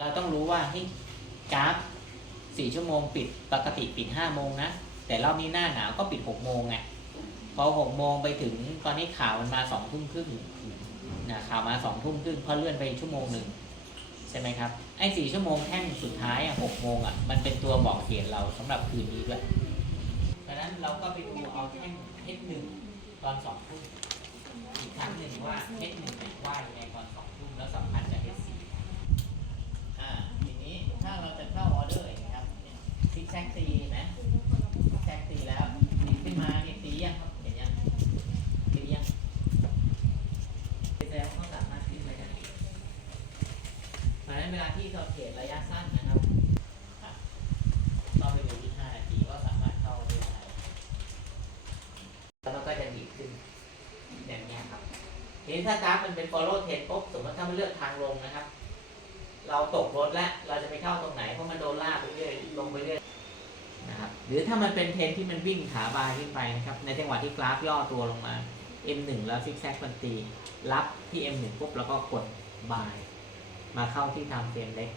เราต้องรู้ว่าให้กราฟสี่ชั่วโมงปิดปกติปิดห้าโมงนะ แต่รอบนี้หน้าหนาวก็ปิดหกโมงไงพอหกโมงไปถึงตอนนี้ข่าวมันมาสองทุ่มครึ่งนะข่าวมาสองทุ่มครึ่งพอเลื่อนไปชั่วโมงหนึ่งใช่ไหมครับไอ้สี่ชั่วโมงแท่งสุดท้ายอะหกโมงอะมันเป็นตัวบอกเหตุเราสำหรับคืนนี้ด้วยดังนั้นเราก็ไปดูเอาแท่งเฮดหนึ่งตอนสองทุ่มอีกครั้งหนึ่งว่าเฮดหนึ่ง ซิกซกตีนะซิกซกตีแล้วตีขึ้นมานี่ตียังครับเห็นยังตียังตีแล้วก็สามารถขึ้นไปได้เพราะฉะนั้นเวลาที่เราเทรดระยะสั้นนะครับอะต้องไปดูที่5นาทีว่าสามารถเข้าได้แล้วมันก็จะดีขึ้นอย่างเงี้ยครับทีนี้ถ้ากราฟมันเป็น follow trend ปุ๊บสมมติถ้ามันเลือกทางลงนะครับ เราตกรถแล้วเราจะไปเข้าตรงไหนเพราะมัน นะครับหรือถ้ามันเป็นเทนที่มันวิ่งขาบายขึ้นไปนะครับในจังหวะที่กราฟย่อตัวลงมา M1 แล้วซิกแซกมันตีรับที่ M1 ปุ๊บแล้วก็กดบายมาเข้าที่ทำเฟรมเล็ก